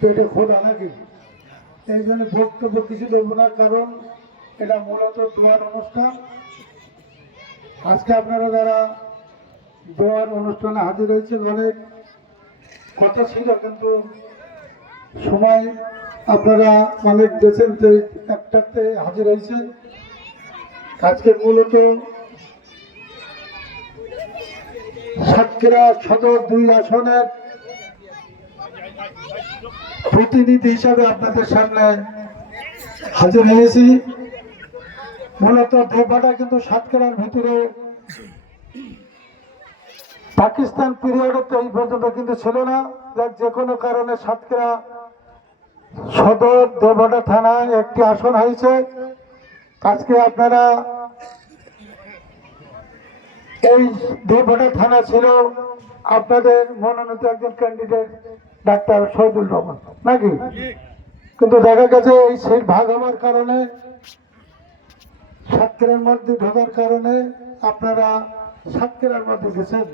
এটা খোলা নাকি? এই জন্য বক্তব্য কিছু দেবো না, কারণ এটা মূলত দোয়ার অনুষ্ঠান। আজকে আপনারা যারা দোয়ার অনুষ্ঠানে হাজির হয়েছেন, অনেক কথা ছিল, কিন্তু সময় আপনারা অনেক দেশের একটাতে হাজির হয়েছেন। আজকে মূলত সাতক্ষীরা সদর দুই আসনের প্রতিনিধি হিসাবে আপনাদের সামনে হাজির হয়েছি। মূলত দেবভাটা কিন্তু সাতক্ষীরার ভিতরে। পাকিস্তান পিরিয়ডে তো এই পর্যন্ত কিন্তু ছিল না। যাক, যে কোনো কারণে সাতক্ষীরা সদর দেবভাটা থানায় একটি আসন হয়েছে। আজকে আপনারা এই দেবভাটা থানা ছিল। আপনাদের মনোনীত একজন ক্যান্ডিডেট ডাক্তার শহীদুল রহমান, নাকি? কিন্তু দেখা গেছে এই সিট ভাগ হওয়ার কারণে, সাতক্ষীরার মধ্যে ঢোকার কারণে আপনারা সাতক্ষীরার মধ্যে গেছেন।